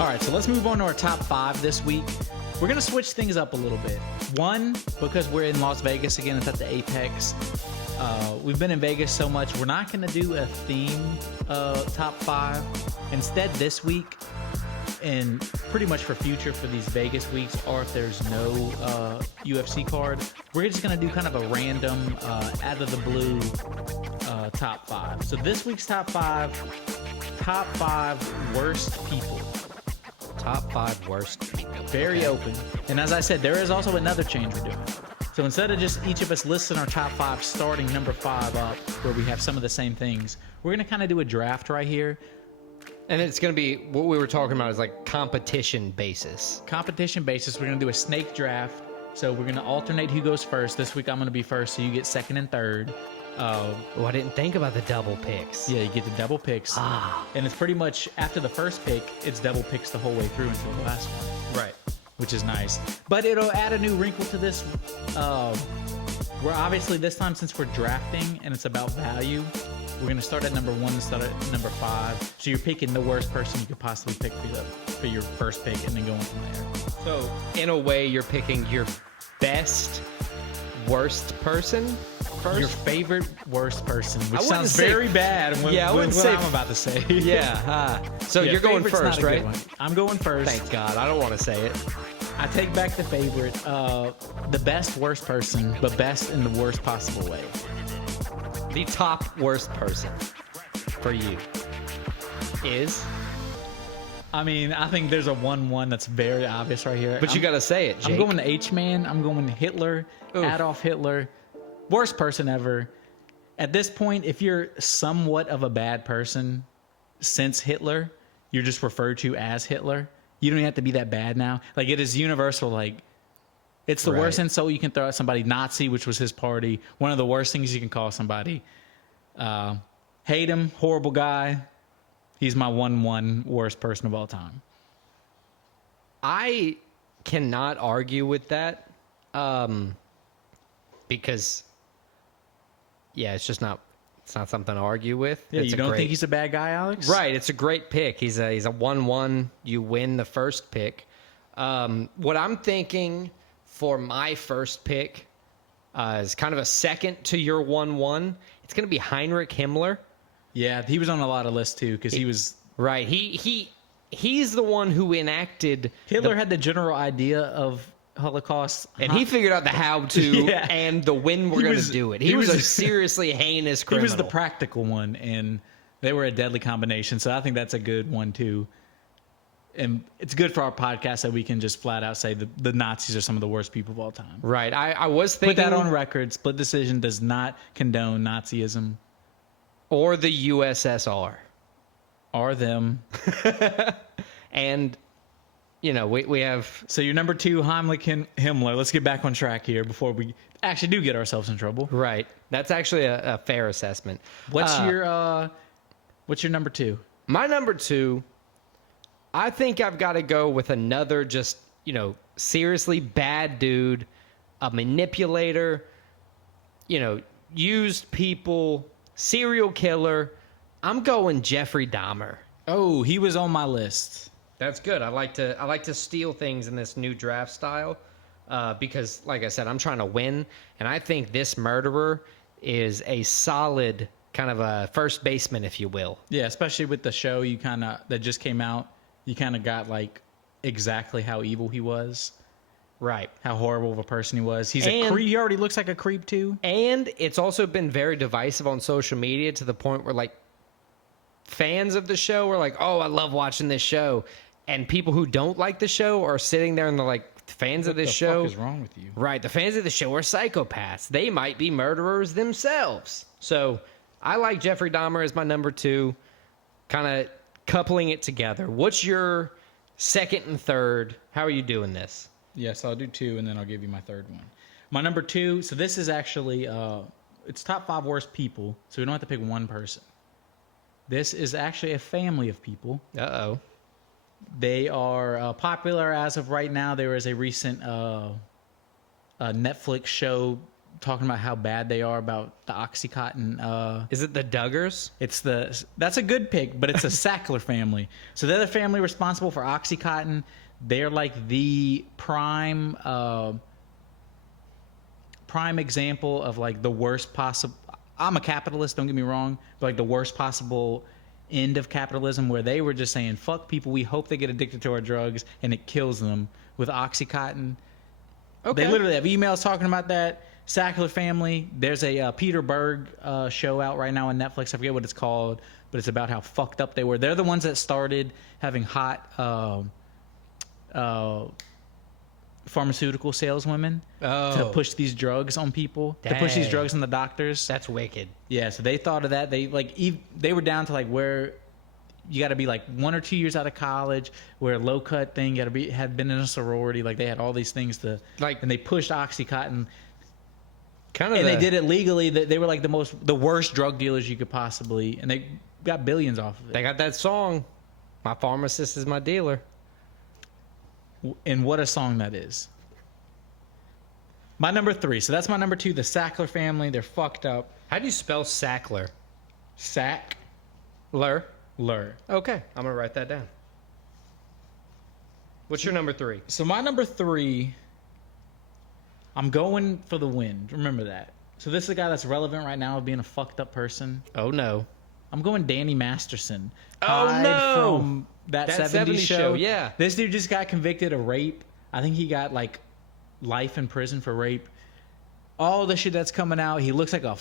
All right, so let's move on to our top 5 this week. We're going to switch things up a little bit. One, because we're in Las Vegas again, it's at the Apex. We've been in Vegas so much, we're not going to do a theme top 5. Instead, this week, and pretty much for future for these Vegas weeks, or if there's no UFC card, we're just going to do kind of a random, out of the blue top 5. So this week's top 5 worst people. Top 5 worst people. Very open. And as I said, there is also another change we're doing. So instead of just each of us listing our top 5, starting number 5 up, where we have some of the same things, we're going to kind of do a draft right here. And it's going to be, what we were talking about is like competition basis. Competition basis. We're going to do a snake draft. So we're going to alternate who goes first. This week I'm going to be first, so you get second and third. Oh, I didn't think about the double picks. Yeah, you get the double picks. And it's pretty much, after the first pick, it's double picks the whole way through until the last one. Right. Which is nice. But it'll add a new wrinkle to this. We're obviously, this time, since we're drafting and it's about value, we're going to start at number 1 and start at number 5. So you're picking the worst person you could possibly pick for your first pick and then going from there. So, in a way, you're picking your best worst person first? Your favorite worst person, which wouldn't sounds say- very bad. Yeah, I wouldn't say- I'm about to say. Yeah. So Yeah, you're going favorite's not first, a good right? one. I'm going first. Thank God. I don't want to say it. I take back the favorite. The best worst person, but best in the worst possible way. The top worst person for you is... I mean, I think there's a 1-1 that's very obvious right here. But you got to say it, Jake. I'm going to H-Man. I'm going Hitler. Oof. Adolf Hitler. Worst person ever. At this point, if you're somewhat of a bad person since Hitler, you're just referred to as Hitler. You don't even have to be that bad now. Like, it is universal. Like, it's the worst insult you can throw at somebody. Nazi, which was his party. One of the worst things you can call somebody. Hate him. Horrible guy. He's my 1-1 worst person of all time. I cannot argue with that because, yeah, it's not something to argue with. Yeah, It's you don't think he's a bad guy, Alex? Right, it's a great pick. He's a 1-1. You win the first pick. What I'm thinking for my first pick is kind of a second to your 1-1. It's going to be Heinrich Himmler. Yeah, he was on a lot of lists too because he was right. He's the one who enacted. Hitler had the general idea of Holocaust, and he figured out the how to Yeah. and the when we're going to do it. He was a seriously heinous He criminal. was the practical one, and they were a deadly combination. So I think that's a good one too. And it's good for our podcast that we can just flat out say the Nazis are some of the worst people of all time. Right. I was thinking Put that on record. Split Decision does not condone Nazism. Or the USSR. Or them. And, we have... So your number 2, Heinrich Himmler. Let's get back on track here before we actually do get ourselves in trouble. Right. That's actually a fair assessment. What's your number 2? My number 2, I think I've got to go with another just, seriously bad dude, a manipulator, used people, serial killer. I'm going Jeffrey Dahmer. Oh, he was on my list. That's good. I like to steal things in this new draft style because, like I said, I'm trying to win, and I think this murderer is a solid kind of a first baseman, if you will. Yeah, especially with the show that just came out, you kind of got like exactly how evil he was. Right. How horrible of a person he was. He's a creep. He already looks like a creep too. And it's also been very divisive on social media to the point where like fans of the show are like, "Oh, I love watching this show." And people who don't like the show are sitting there and they're like, "Fans of this show, what the fuck is wrong with you?" Right, the fans of the show are psychopaths. They might be murderers themselves. So, I like Jeffrey Dahmer as my number 2, kind of coupling it together. What's your second and third? How are you doing this? Yes, I'll do 2, and then I'll give you my third one. My number 2, so this is actually, it's top 5 worst people, so we don't have to pick one person. This is actually a family of people. Uh-oh. They are popular as of right now. There is a recent Netflix show talking about how bad they are about the OxyContin. Is it the Duggars? That's a good pick, but it's a Sackler family. So they're the family responsible for OxyContin. They're like the prime example of like the worst possible. I'm a capitalist, don't get me wrong, but like the worst possible end of capitalism, where they were just saying, fuck people, we hope they get addicted to our drugs and it kills them with OxyContin. Okay. They literally have emails talking about that. Sackler family. There's a Peter Berg show out right now on Netflix. I forget what it's called, but it's about how fucked up they were. They're the ones that started having hot pharmaceutical saleswomen to push these drugs on people, to push these Dang. drugs on the doctors. That's wicked. Yeah, so they thought of that. They they were down to like where you got to be like 1 or 2 years out of college, where a low cut thing, got to had been in a sorority. Like they had all these things to Like- and they pushed OxyContin. Kind of. And they did it legally. They were like the worst drug dealers you could possibly, and they got billions off of They it. got that song. My pharmacist is my dealer. And what a song that is. My number 3. So that's my number 2. The Sackler family. They're fucked up. How do you spell Sackler? Sackler. Okay, I'm gonna write that down. What's your number 3? So my number 3. I'm going for the win. Remember that. So this is a guy that's relevant right now of being a fucked up person. Oh no. I'm going Danny Masterson. Oh, Tied no! From that, That 70s 70s show. show, yeah. This dude just got convicted of rape. I think he got like life in prison for rape. All the shit that's coming out. He looks like a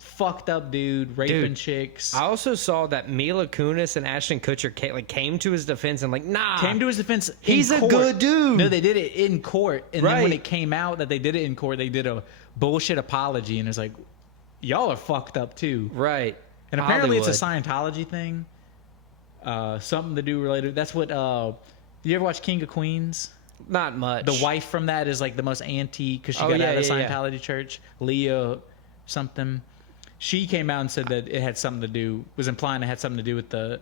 fucked up dude raping Dude, chicks. I also saw that Mila Kunis and Ashton Kutcher came to his defense and like, nah. Came to his defense. He's in a court. good dude. No, they did it in court, and then when Right. it came out that they did it in court, they did a bullshit apology, and it's like, y'all are fucked up too. Right. And apparently it's a Hollywood. Scientology thing. Something to do related. That's what. You ever watch King of Queens? Not much. The wife from that is like the most anti because she Oh, got yeah, out of the yeah, yeah. Scientology church. Leah something. She came out and said that it had something to do. Was implying it had something to do with the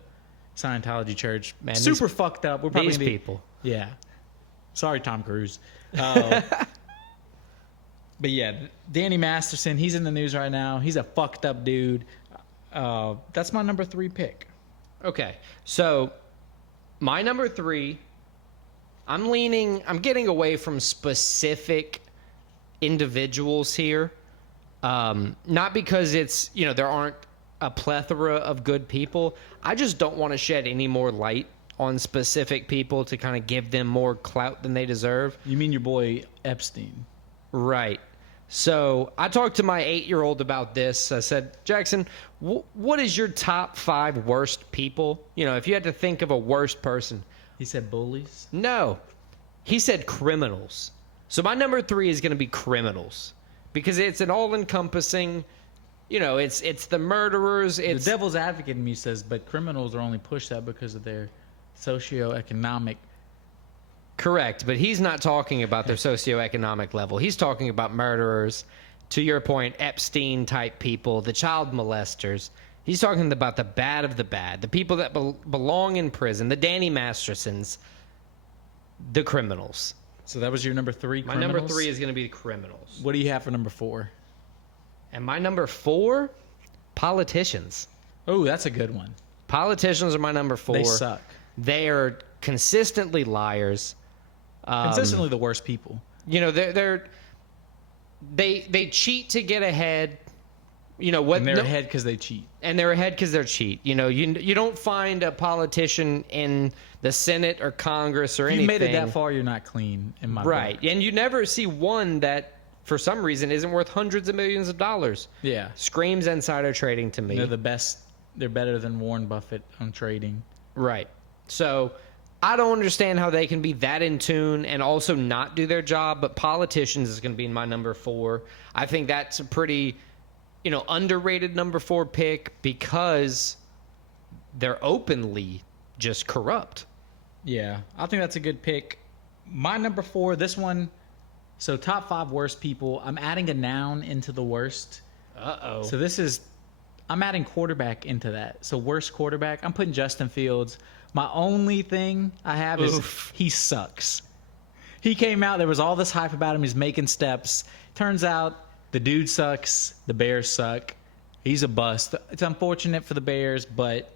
Scientology church. Man, Super fucked up. We're probably These gonna be, people. Yeah. Sorry, Tom Cruise. But yeah, Danny Masterson. He's in the news right now. He's a fucked up dude. That's my number 3 pick. Okay. So my number 3, I'm getting away from specific individuals here. Not because it's, there aren't a plethora of good people. I just don't want to shed any more light on specific people to kind of give them more clout than they deserve. You mean your boy Epstein? Right. So I talked to my 8-year-old about this. I said, Jackson, what is your top 5 worst people? If you had to think of a worst person. He said bullies. No. He said criminals. So my number 3 is going to be criminals. Because it's an all-encompassing, it's the murderers. The It's devil's advocate in me says, but criminals are only pushed out because of their socioeconomic. correct, but he's not talking about their socioeconomic level. He's talking about murderers, to your point, Epstein-type people, the child molesters. He's talking about the bad of the bad, the people that belong in prison, the Danny Mastersons, the criminals. So that was your number 3. My number 3 is going to be the criminals. What do you have for number 4? And my number 4, politicians. Oh, that's a good one. Politicians are my number 4. They suck. They are consistently liars. Consistently the worst people. They cheat to get ahead. What? And they're ahead because they cheat. And they're ahead because they're cheat. You don't find a politician in the Senate or Congress or If anything. you made it that far, you're not clean in my Right. book. And you never see one that, for some reason, isn't worth hundreds of millions of dollars. Yeah. Screams insider trading to me. They're the best. They're better than Warren Buffett on trading. Right. So I don't understand how they can be that in tune and also not do their job, but politicians is going to be my number 4. I think that's a pretty, underrated number 4 pick because they're openly just corrupt. Yeah, I think that's a good pick. My number 4, this one. So top 5 worst people. I'm adding a noun into the worst. Uh-oh. So this is, I'm adding quarterback into that. So worst quarterback, I'm putting Justin Fields. My only thing I have is Oof. he sucks. He came out. There was all this hype about him. He's making steps. Turns out the dude sucks. The Bears suck. He's a bust. It's unfortunate for the Bears, but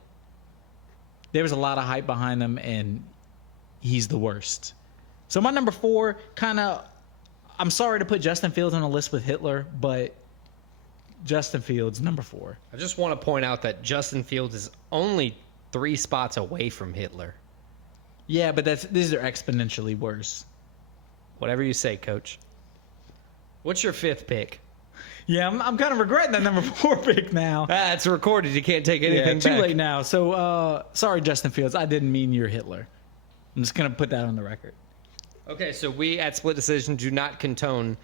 there was a lot of hype behind him, and he's the worst. So my number 4, I'm sorry to put Justin Fields on a list with Hitler, but Justin Fields, number 4. I just want to point out that Justin Fields is only 3 spots away from Hitler. Yeah, but these are exponentially worse. Whatever you say, Coach. What's your 5th pick? Yeah, I'm kind of regretting that number 4 pick now. It's recorded. You can't take anything Too back. late now. So, sorry, Justin Fields. I didn't mean you're Hitler. I'm just going to put that on the record. Okay, so we at Split Decision do not condone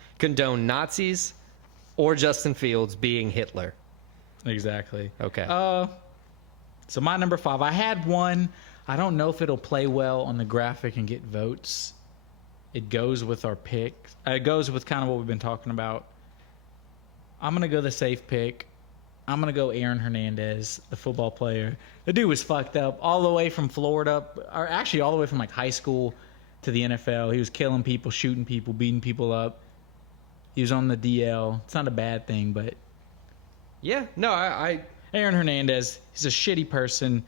Nazis or Justin Fields being Hitler. Exactly. Okay. So my number 5, I had one. I don't know if it'll play well on the graphic and get votes. It goes with our pick. It goes with kind of what we've been talking about. I'm going to go the safe pick. I'm going to go Aaron Hernandez, the football player. The dude was fucked up all the way from Florida, or actually all the way from like high school to the NFL. He was killing people, shooting people, beating people up. He was on the DL. It's not a bad thing, but Yeah, no, I Aaron Hernandez, he's a shitty person.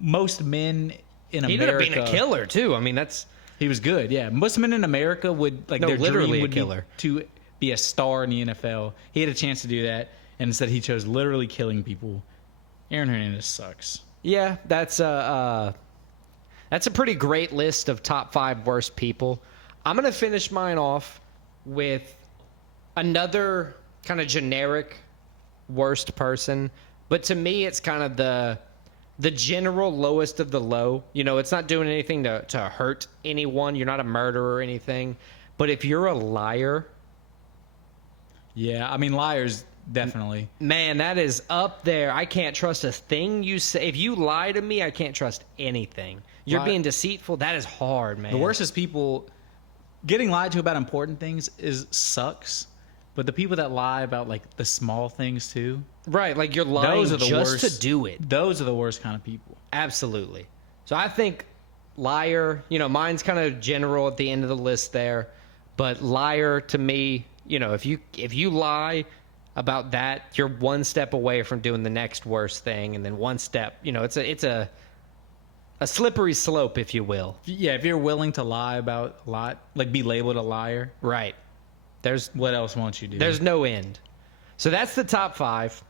Most men in he America. ended up being a killer too. I mean, that's He was good, yeah. Most men in America would No, their literally dream a would killer. be to be a star in the NFL. He had a chance to do that, and instead he chose literally killing people. Aaron Hernandez sucks. yeah, that's a pretty great list of top 5 worst people. I'm gonna finish mine off with another kind of generic worst person, but to me, it's kind of the general lowest of the low. You know, it's not doing anything to hurt anyone. You're not a murderer or anything. But if you're a liar, Yeah, I mean liars definitely. man, that is up there. I can't trust a thing you say. If you lie to me, I can't trust anything. You're Lie- being deceitful. That is hard, man. The worst is people getting lied to about important things sucks. But the people that lie about like the small things too, Right, like you're lying those are the just worst. to do it. Those are the worst kind of people. Absolutely. So I think liar, mine's kind of general at the end of the list there, but liar to me, if you lie about that, you're one step away from doing the next worst thing, and then one step, it's a slippery slope, if you will. Yeah, if you're willing to lie about a lot, like be labeled a liar, Right. what else won't you do? There's no end. So that's the top 5.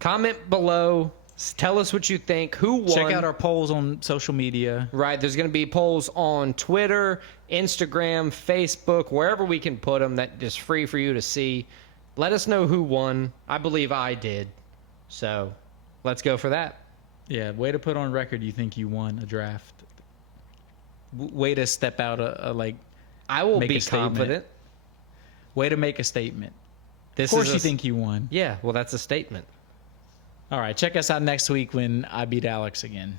Comment below. Tell us what you think. Who won? Check out our polls on social media. Right. There's going to be polls on Twitter, Instagram, Facebook, wherever we can put them that is free for you to see. Let us know who won. I believe I did. So let's go for that. Yeah, way to put on record you think you won a draft. Way to step out I will Make be a statement. confident. way to make a statement. This Of course is you think you won. Yeah, well, that's a statement. All right, check us out next week when I beat Alex again.